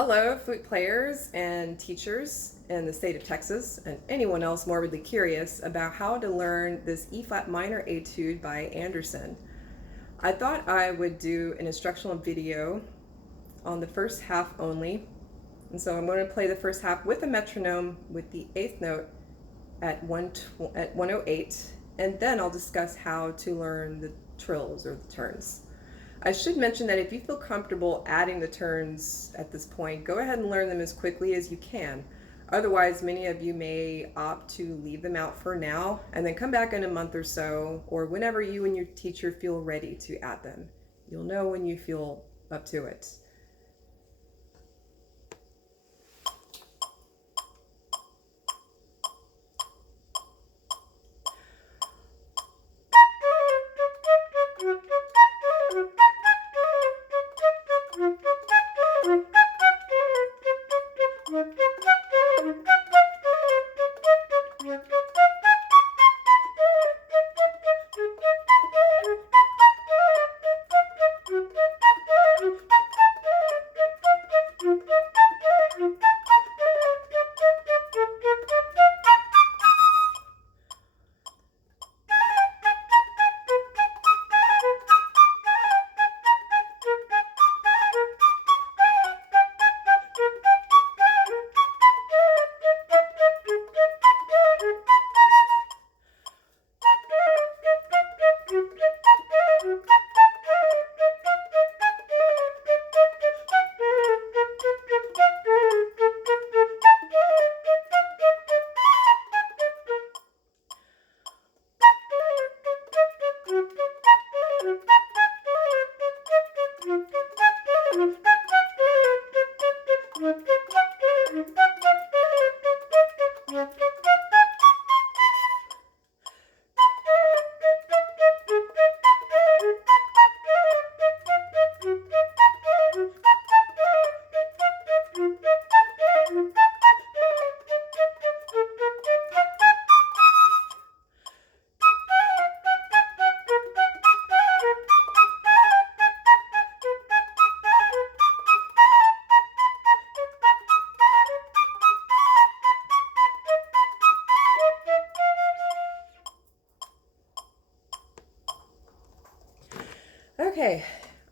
Hello, flute players and teachers in the state of Texas, and anyone else morbidly curious about how to learn this E-flat minor etude by Anderson. I thought I would do an instructional video on the first half only, and so I'm going to play the first half with a metronome with the 8th note at 108, and then I'll discuss how to learn the trills or the turns. I should mention that if you feel comfortable adding the turns at this point, go ahead and learn them as quickly as you can. Otherwise, many of you may opt to leave them out for now and then come back in a month or so, or whenever you and your teacher feel ready to add them. You'll know when you feel up to it. Okay,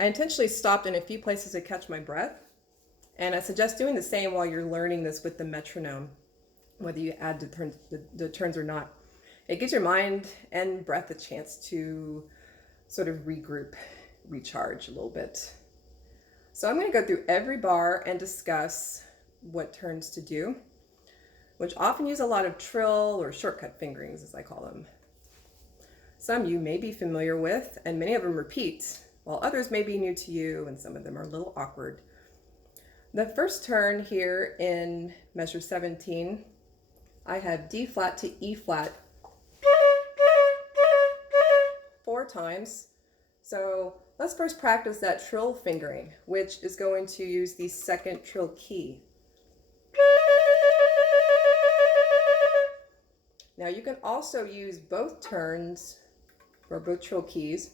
I intentionally stopped in a few places to catch my breath, and I suggest doing the same while you're learning this with the metronome, whether you add the turns or not. It gives your mind and breath a chance to sort of regroup, recharge a little bit. So I'm going to go through every bar and discuss what turns to do, which often use a lot of trill or shortcut fingerings, as I call them. Some you may be familiar with, and many of them repeat, while others may be new to you, and some of them are a little awkward. The first turn here in measure 17, I have D flat to E flat 4 times. So let's first practice that trill fingering, which is going to use the second trill key. Now you can also use both turns or both trill keys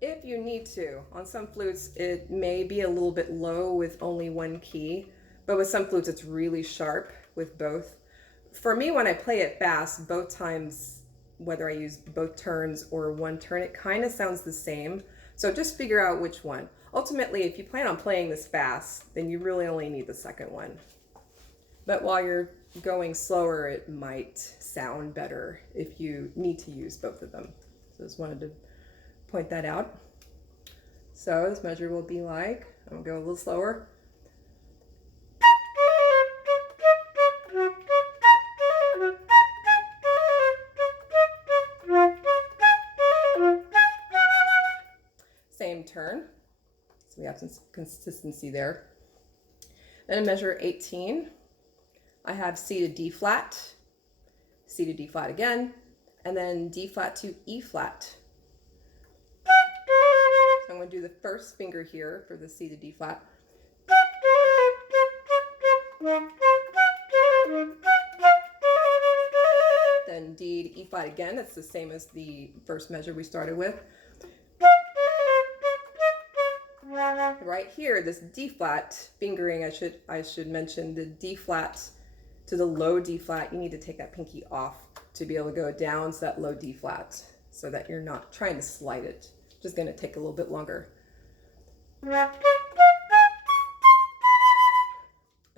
if you need to. On some flutes it may be a little bit low with only one key, but with some flutes it's really sharp with both. For me, when I play it fast, both times, whether I use both turns or one turn, it kind of sounds the same. So just figure out which one. Ultimately, if you plan on playing this fast, then you really only need the second one. But while you're going slower, it might sound better if you need to use both of them. So just wanted to point that out. So this measure will be like, I'm gonna go a little slower. Same turn, so we have some consistency there. Then in measure 18, I have C to D flat, C to D flat again, and then D flat to E flat. So I'm going to do the first finger here for the C to D flat. Then D to E flat again. It's the same as the first measure we started with. right here, this D flat fingering, I should mention the D flat to the low D flat. You need to take that pinky off to be able to go down to that low D flat so that you're not trying to slide it. Just going to take a little bit longer. And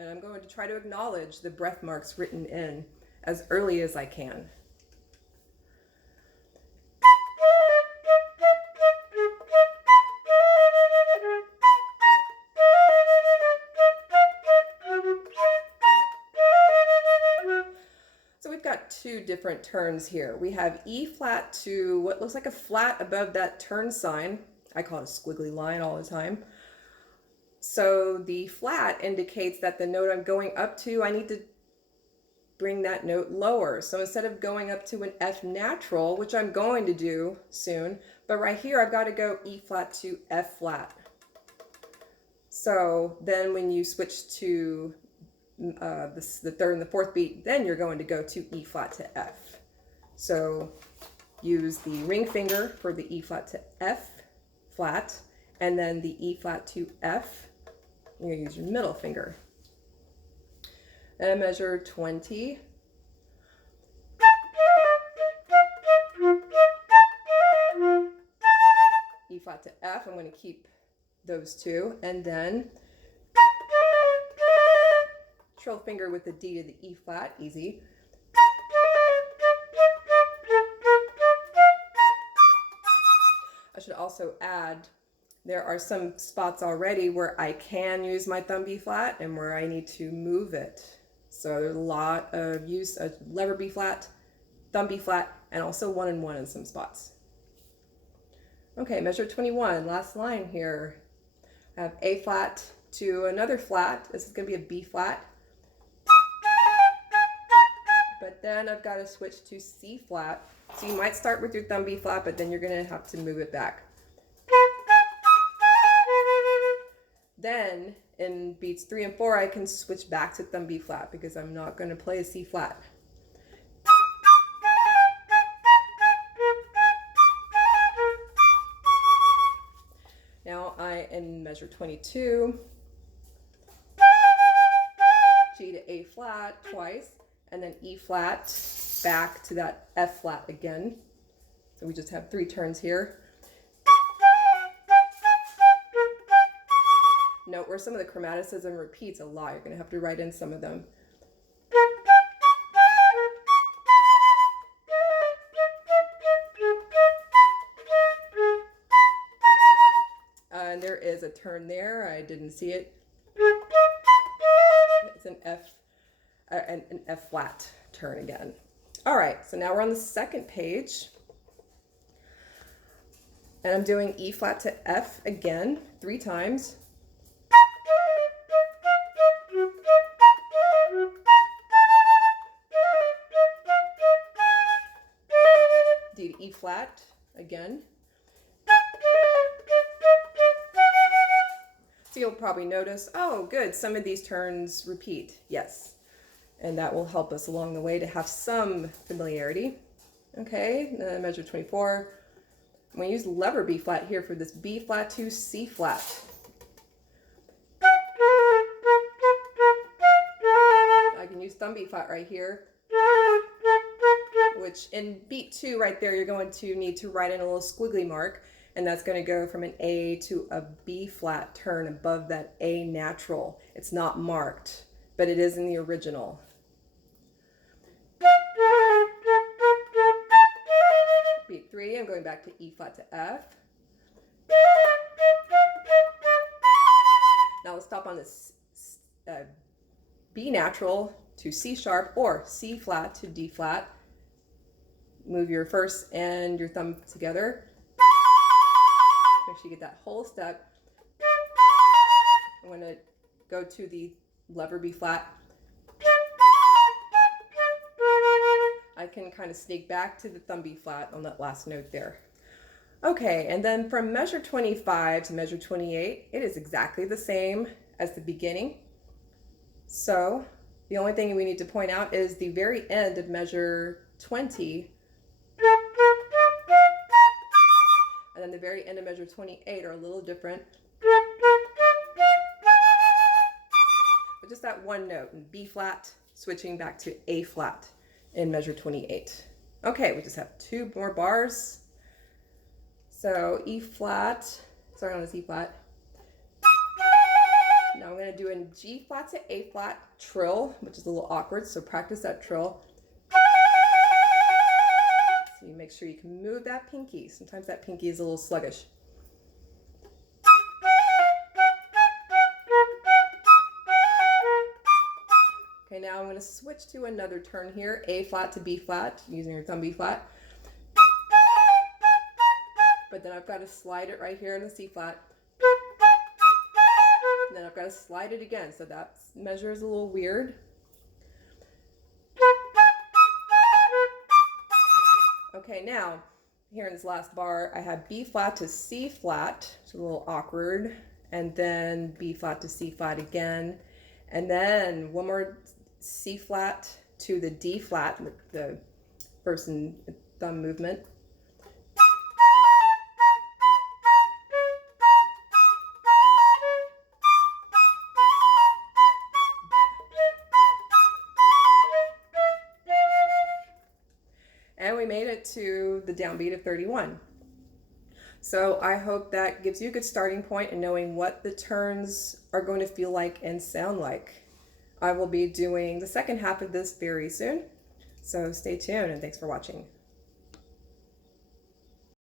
I'm going to try to acknowledge the breath marks written in as early as I can. So we've got two different turns here. We have E flat to what looks like a flat above that turn sign. I call it a squiggly line all the time. So the flat indicates that the note I'm going up to, I need to bring that note lower. So instead of going up to an F natural, which I'm going to do soon, but right here I've got to go E flat to F flat. So then when you switch to the third and the fourth beat, then you're going to go to E flat to F. So use the ring finger for the E flat to F flat, and then the E flat to F. You're going to use your middle finger. And I measure 20. E flat to F, I'm going to keep those two, and then trill finger with the D to the E flat, easy. I should also add, there are some spots already where I can use my thumb B flat and where I need to move it. So there's a lot of use of lever B flat, thumb B flat, and also 1 and 1 in some spots. Okay, measure 21, last line here. I have A flat to another flat. This is going to be a B flat. But then I've got to switch to C flat. So you might start with your thumb B flat, but then you're going to have to move it back. Then in beats 3 and 4, I can switch back to thumb B flat because I'm not going to play a C flat. Now I am measure 22, G to A flat twice, and then E flat back to that F flat again. So we just have 3 turns here. Note where some of the chromaticism repeats a lot. You're going to have to write in some of them. And there is a turn there. I didn't see it. It's an F flat turn again. All right, so now we're on the second page. And I'm doing E flat to F again 3 times. D to E flat again. So you'll probably notice, oh good, some of these turns repeat. Yes, and that will help us along the way to have some familiarity. Okay, measure 24. I'm going to use lever B flat here for this B flat to C flat. I can use thumb B flat right here, which in beat 2 right there, you're going to need to write in a little squiggly mark, and that's going to go from an A to a B flat turn above that A natural. It's not marked, but it is in the original. Beat 3, I'm going back to E flat to F. Now let's stop on this B natural to C sharp or C flat to D flat. Move your first and your thumb together. Make sure you get that whole step. I'm going to go to the lever B flat. I can kind of sneak back to the thumb B flat on that last note there. Okay, and then from measure 25 to measure 28, it is exactly the same as the beginning. So the only thing we need to point out is the very end of measure 20 and then the very end of measure 28 are a little different. just that one note in B flat, switching back to A flat in measure 28. Okay, we just have 2 more bars. So E flat, starting on this E flat. Now I'm going to do a G flat to A flat trill, which is a little awkward, so practice that trill. So you make sure you can move that pinky. Sometimes that pinky is a little sluggish. Okay, now I'm going to switch to another turn here, A flat to B flat, using your thumb B flat. But then I've got to slide it right here in the C flat. And then I've got to slide it again, so that measure is a little weird. Okay, now here in this last bar, I have B flat to C flat, it's a little awkward, and then B flat to C flat again, and then one more C flat to the D flat with the first and thumb movement. And we made it to the downbeat of 31. So I hope that gives you a good starting point in knowing what the turns are going to feel like and sound like. I will be doing the second half of this very soon. So stay tuned and thanks for watching.